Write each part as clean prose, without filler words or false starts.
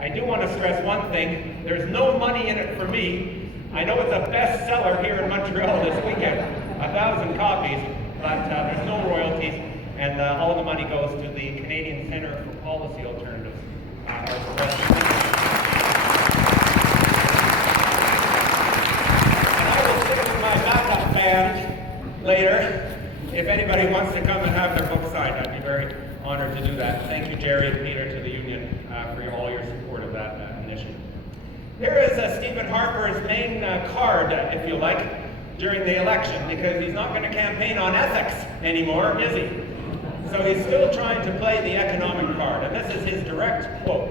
I do want to stress one thing. There's no money in it for me. I know it's a bestseller here in Montreal this weekend, 1,000 copies, but there's no royalties, and all the money goes to the Canadian Centre for Policy Alternatives. Backup band later. If anybody wants to come and have their book signed, I'd be very honored to do that. Thank you, Jerry and Peter, to the union for all your support of that initiative. Here is Stephen Harper's main card, if you like, during the election, because he's not going to campaign on ethics anymore, is he? So he's still trying to play the economic card, and this is his direct quote.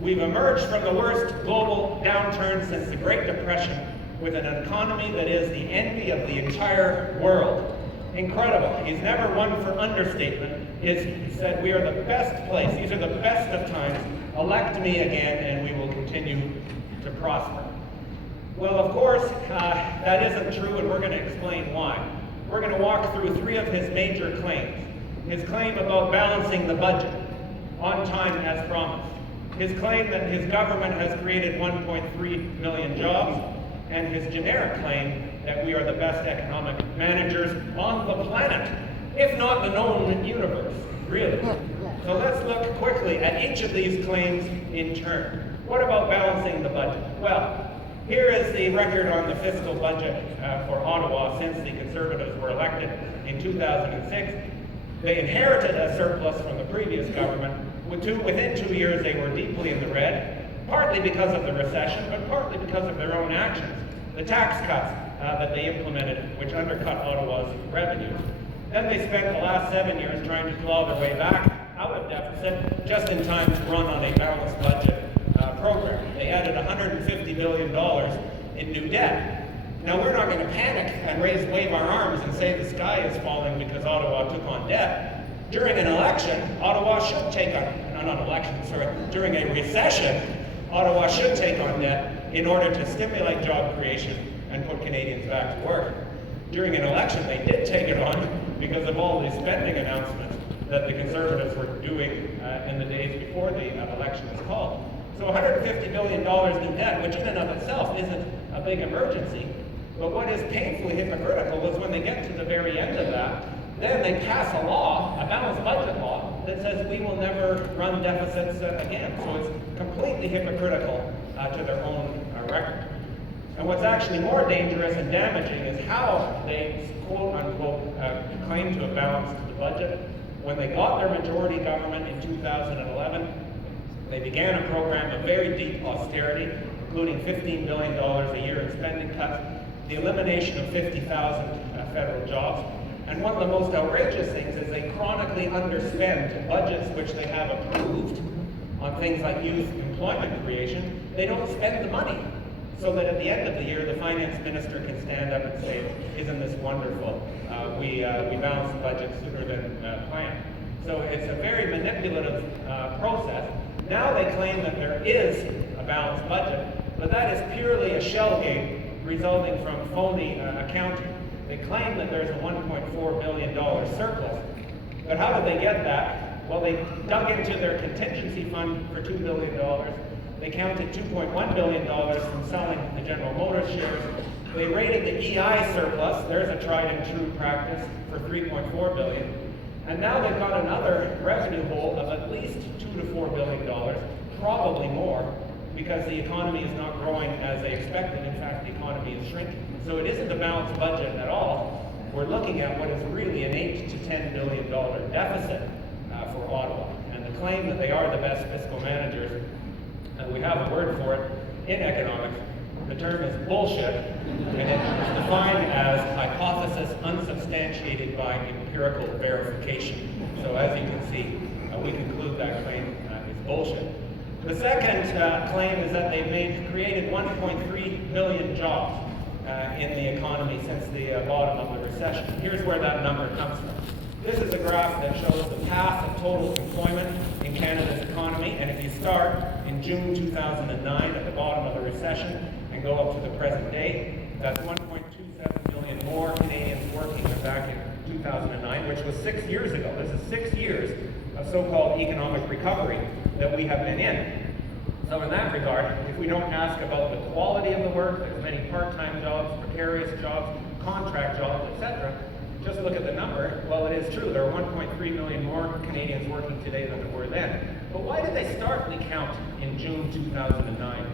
"We've emerged from the worst global downturn since the Great Depression with an economy that is the envy of the entire world." Incredible. He's never one for understatement. He said, "We are the best place. These are the best of times. Elect me again, and we will continue to prosper." Well, of course, that isn't true, and we're going to explain why. We're going to walk through three of his major claims. His claim about balancing the budget on time as promised. His claim that his government has created 1.3 million jobs, and his generic claim that we are the best economic managers on the planet, if not the known universe, really. So let's look quickly at each of these claims in turn. What about balancing the budget? Well, here is the record on the fiscal budget for Ottawa since the Conservatives were elected in 2006. They inherited a surplus from the previous government. Within 2 years, they were deeply in the red, partly because of the recession, but partly because of their own actions. The tax cuts that they implemented, which undercut Ottawa's revenues. Then they spent the last 7 years trying to claw their way back out of deficit, just in time to run on a balanced budget program. They added $150 billion in new debt. Now, we're not going to panic and wave our arms and say the sky is falling because Ottawa took on debt. During an election, Ottawa should take on, not election, sorry, during a recession, Ottawa should take on debt in order to stimulate job creation and put Canadians back to work. During an election, they did take it on because of all the spending announcements that the Conservatives were doing in the days before the election was called. So $150 billion in debt, which in and of itself isn't a big emergency, but what is painfully hypocritical is when they get to the very end of that, then they pass a law, a balanced budget law, that says we will never run deficits again. So it's completely hypocritical to their own record. And what's actually more dangerous and damaging is how they, quote unquote, claim to have balanced the budget. When they got their majority government in 2011, they began a program of very deep austerity, including $15 billion a year in spending cuts, the elimination of 50,000 federal jobs. And one of the most outrageous things is they chronically underspend budgets which they have approved on things like youth employment creation. They don't spend the money, so that at the end of the year, the finance minister can stand up and say, "Isn't this wonderful? We balanced the budget sooner than planned." So it's a very manipulative process. Now they claim that there is a balanced budget, but that is purely a shell game resulting from phony accounting. They claim that there's a $1.4 billion surplus, but how did they get that? Well, they dug into their contingency fund for $2 billion. They counted $2.1 billion from selling the General Motors shares. They rated the EI surplus, there's a tried and true practice, for $3.4 billion. And now they've got another revenue hole of at least $2 to $4 billion, probably more, because the economy is not growing as they expected. In fact, the economy is shrinking. So it isn't a balanced budget at all. We're looking at what is really an $8 to $10 billion deficit for Ottawa. And the claim that they are the best fiscal managers, and we have a word for it in economics, the term is bullshit, and it's defined as hypothesis unsubstantiated by empirical verification. So as you can see, we conclude that claim is bullshit. The second claim is that they've created 1.3 million jobs in the economy since the bottom of the recession. Here's where that number comes from. This is a graph that shows the path of total employment in Canada's economy, and if you start in June 2009 at the bottom of the recession and go up to the present day, that's 1.27 million more Canadians working than back in 2009, which was 6 years ago. This is 6 years of so-called economic recovery that we have been in. So in that regard, if we don't ask about the quality of the work, there's many part-time jobs, precarious jobs, contract jobs, etc. Just look at the number. Well, it is true. There are 1.3 million more Canadians working today than there were then. But why did they start the count in June 2009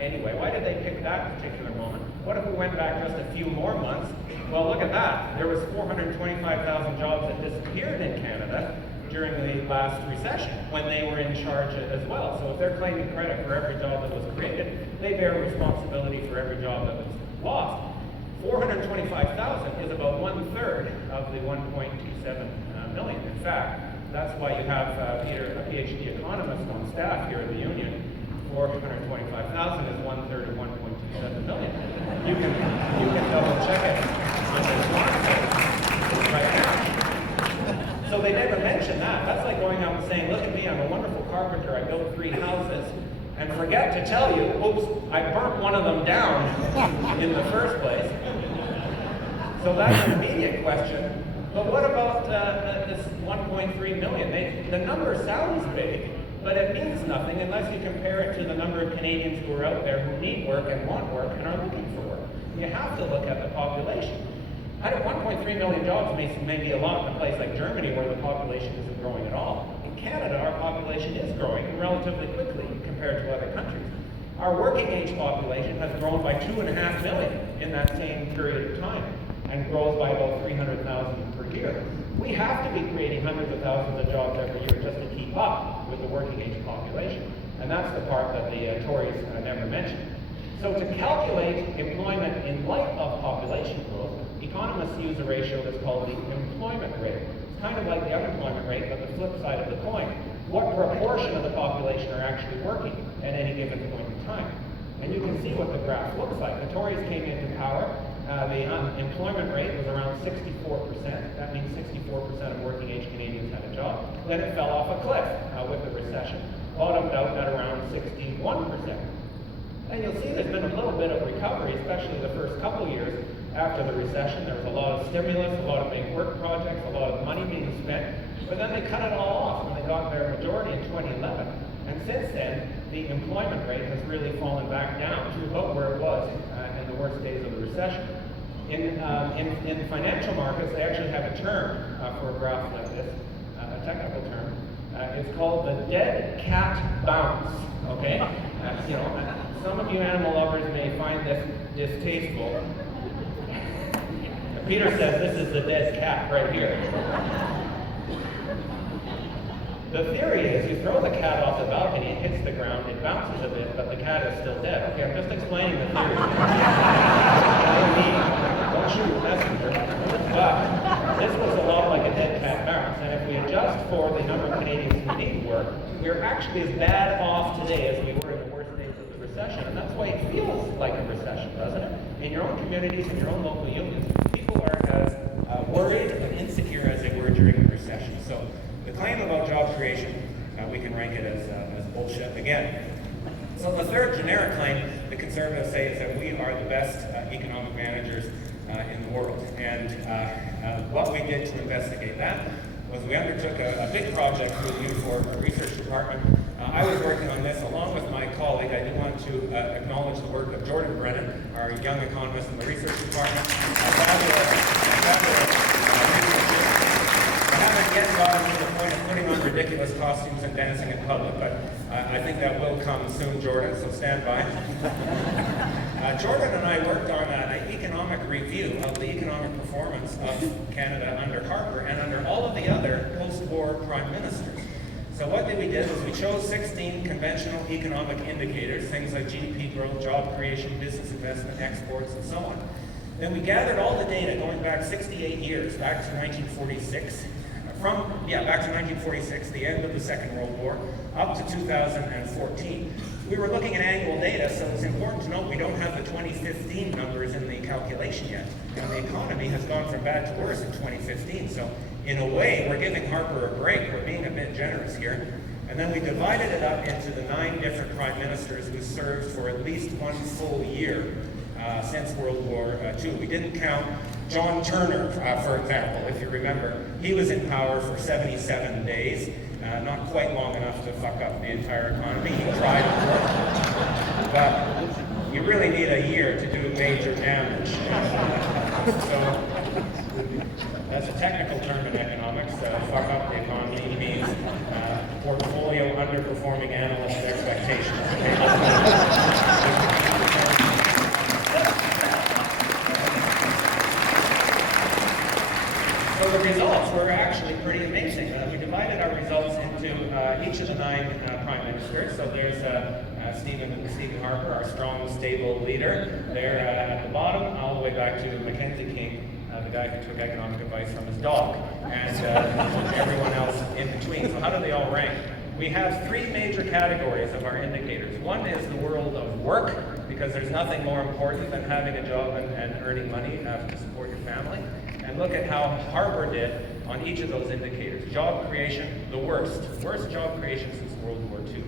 anyway? Why did they pick that particular moment? What if we went back just a few more months? Well, look at that. There was 425,000 jobs that disappeared in Canada during the last recession when they were in charge as well. So if they're claiming credit for every job that was created, they bear responsibility for every job that was lost. 425,000 is about 1/3 of the 1.27 million. In fact, that's why you have Peter, a PhD economist on staff here at the union. 425,000 is 1/3 of 1.27 million. You can double check it on the smartphone right now. So they never mention that. That's like going out and saying, look at me, I'm a wonderful carpenter, I built 3 houses, and forget to tell you, oops, I burnt one of them down in the first place. So that's an immediate question. But what about this 1.3 million? The number sounds big, but it means nothing unless you compare it to the number of Canadians who are out there who need work and want work and are looking for work. You have to look at the population. Out of 1.3 million jobs may be a lot in a place like Germany where the population isn't growing at all. In Canada, our population is growing relatively quickly compared to other countries. Our working age population has grown by 2.5 million in that same period of time and grows by about 300,000 per year. We have to be creating hundreds of thousands of jobs every year just to keep up with the working age population. And that's the part that the Tories never mentioned. So to calculate employment in light of population growth, economists use a ratio that's called the employment rate. It's kind of like the unemployment rate, but the flip side of the coin. What proportion of the population are actually working at any given point in time? And you can see what the graph looks like. The Tories came into power. The unemployment rate was around 64%. That means 64% of working age Canadians had a job. Then it fell off a cliff with the recession, bottomed out at around 61%. And you'll see there's been a little bit of recovery, especially the first couple years after the recession. There was a lot of stimulus, a lot of big work projects, a lot of money being spent, but then they cut it all off when they got their majority in 2011. And since then, the employment rate has really fallen back down to about where it was in the worst days of the recession. In financial markets, they actually have a term for a graph like this, a technical term. It's called the dead cat bounce, okay? Some of you animal lovers may find this distasteful. Peter says this is the dead cat right here. The theory is you throw the cat off the balcony, it hits the ground, it bounces a bit, but the cat is still dead. Okay, I'm just explaining the theory. Don't shoot the messenger. But this was a lot like a dead cat bounce, and if we adjust for the number of Canadians who need work, we're actually as bad off today as we were in the worst days of the recession, and that's why it feels like a recession, doesn't it? In your own communities, in your own local unions, people are as worried and insecure as they were during the recession. So the claim about job creation, we can rank it as bullshit again. So the third generic claim the Conservatives say is that we are the best economic managers in the world. And what we did to investigate that was we undertook a big project with the Unifor Research Department. I was working on this along with my colleague. I do want to acknowledge the work of Jordan Brennan, our young economist in the research department. I haven't yet gotten to the point of putting on ridiculous costumes and dancing in public, but I think that will come soon, Jordan, so stand by. Jordan and I worked on an economic review of the economic performance of Canada under Harper and under all of the other post-war prime ministers. So what we did was we chose 16 conventional economic indicators, things like GDP growth, job creation, business investment, exports, and so on. Then we gathered all the data going back 68 years, back to 1946, back to 1946, the end of the Second World War, up to 2014. We were looking at annual data, so it's important to note we don't have the 2015 numbers in the calculation yet. And the economy has gone from bad to worse in 2015, so in a way, we're giving Harper a break. We're being a bit generous here. And then we divided it up into the 9 different prime ministers who served for at least 1 full year since World War II. We didn't count John Turner, for example, if you remember. He was in power for 77 days, not quite long enough to fuck up the entire economy. He tried major damage. So that's a technical term in economics. Fuck up the economy means portfolio underperforming analyst expectations. So the results were actually pretty amazing. We divided our results into each of the 9 prime ministers. So there's Stephen Harper, our strong, stable leader, there at the bottom, all the way back to Mackenzie King, the guy who took economic advice from his dog, and everyone else in between. So how do they all rank? We have 3 major categories of our indicators. One is the world of work, because there's nothing more important than having a job and earning money to support your family. And look at how Harper did on each of those indicators. Job creation, the worst job creation since World War II.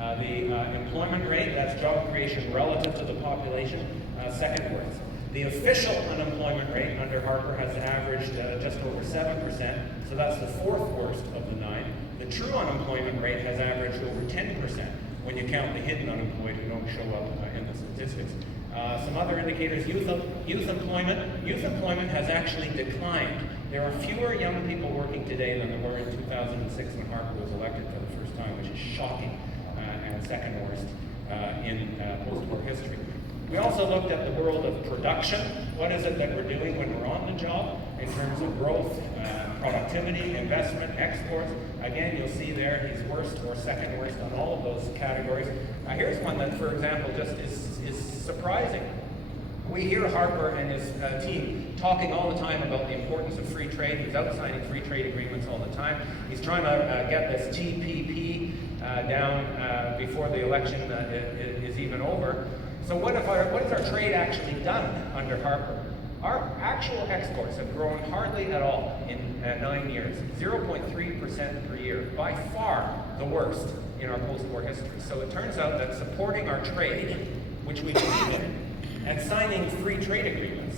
The employment rate, that's job creation relative to the population, second worst. The official unemployment rate under Harper has averaged just over 7%, so that's the 4th worst of the 9. The true unemployment rate has averaged over 10% when you count the hidden unemployed who don't show up in the statistics. Some other indicators, youth employment. Youth employment has actually declined. There are fewer young people working today than there were in 2006 when Harper was elected for the first time, which is shocking, and second worst in post-war history. We also looked at the world of production. What is it that we're doing when we're on the job in terms of growth, productivity, investment, exports? Again, you'll see there he's worst or second worst on all of those categories. Here's one that, for example, just is surprising. We hear Harper and his team talking all the time about the importance of free trade. He's out signing free trade agreements all the time. He's trying to get this TPP down before the election is even over. So what has our trade actually done under Harper? Our actual exports have grown hardly at all in 9 years, 0.3% per year, by far the worst in our post-war history. So it turns out that supporting our trade, which we believe in, and signing free trade agreements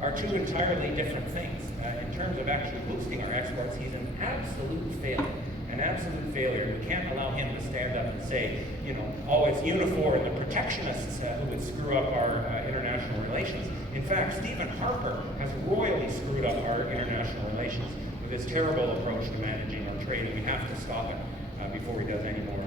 are 2 entirely different things. In terms of actually boosting our exports, he's an absolute failure. An absolute failure. We can't allow him to stand up and say, oh, it's Unifor and the protectionists who would screw up our international relations. In fact, Stephen Harper has royally screwed up our international relations with his terrible approach to managing our trade, and we have to stop it before he does any more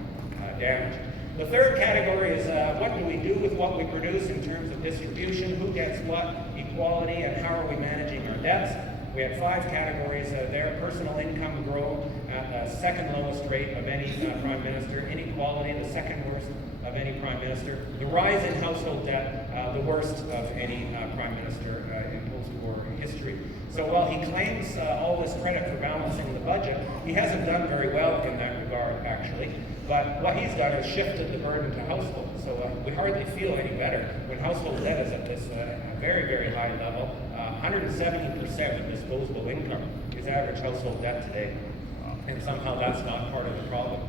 damage. The third category is what do we do with what we produce in terms of distribution, who gets what, equality, and how are we managing our debts. We had 5 categories there. Personal income grow at the second lowest rate of any prime minister. Inequality, the second worst of any prime minister. The rise in household debt, the worst of any prime minister in post-war history. So while he claims all this credit for balancing the budget, he hasn't done very well in that regard, actually. But what he's done is shifted the burden to households. So we hardly feel any better when household debt is at this very, very high level. 170% of disposable income is average household debt today. And somehow that's not part of the problem.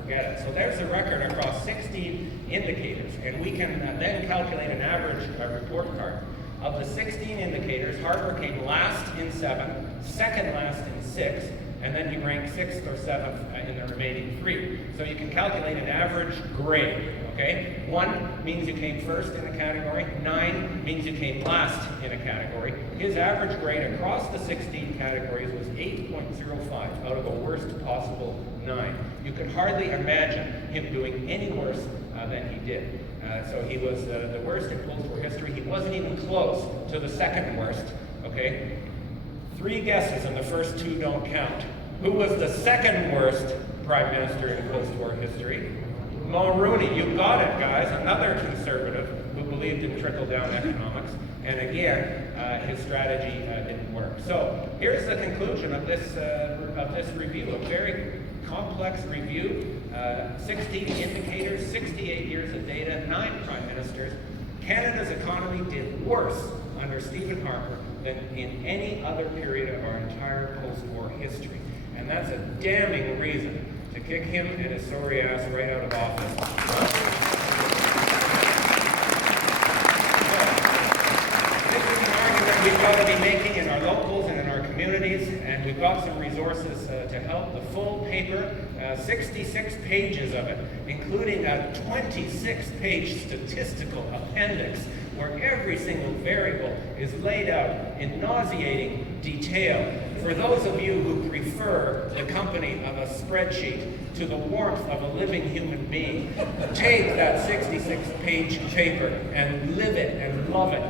Forget it. So there's a record across 16 indicators. And we can then calculate an average report card. Of the 16 indicators, Harper came last in 7, second last in 6, and then he ranked 6th or 7th in the remaining 3. So you can calculate an average grade, okay? 1 means you came first in a category. 9 means you came last in a category. His average grade across the 16 categories was 8.05 out of the worst possible 9. You could hardly imagine him doing any worse than he did. So he was the worst in post-war history. He wasn't even close to the second worst, okay? 3 guesses and the first 2 don't count. Who was the second worst prime minister in post-war history? Mulroney. You got it, guys. Another conservative who believed in trickle-down economics. And again, his strategy didn't work. So here's the conclusion of this review, a very complex review. 16 indicators, 68 years of data, 9 prime ministers. Canada's economy did worse under Stephen Harper than in any other period of our entire post-war history. And that's a damning reason to kick him and his sorry ass right out of office. This is an argument we've got to be making in our locals and in our communities, and we've got some resources to help. The full paper, 66 pages of it, including a 26-page statistical appendix where every single variable is laid out in nauseating detail. For those of you who prefer the company of a spreadsheet to the warmth of a living human being, take that 66-page paper and live it and love it.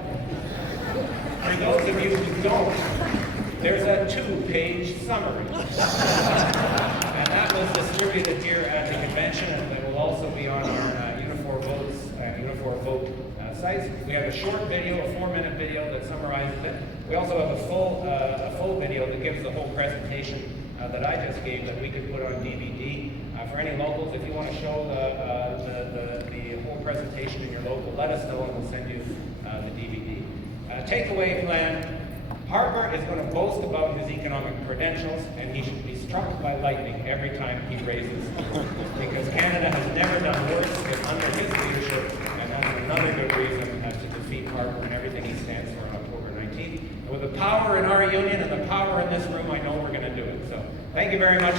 For those of you who don't, there's a 2-page summary. And that was distributed here at the convention, and it will also be on our Unifor Vote sites. We have a short video, a 4-minute video that summarizes it. We also have a full video that gives the whole presentation that I just gave that we could put on DVD. For any locals, if you want to show the whole presentation in your local, let us know and we'll send you the DVD. Takeaway plan. Harper is going to boast about his economic credentials, and he should be struck by lightning every time he raises because Canada has never done worse than under his leadership, and that's another good reason to defeat Harper and everything he stands for on October 19th. And with the power in our union and the power in this room, I know we're going to do it. So thank you very much.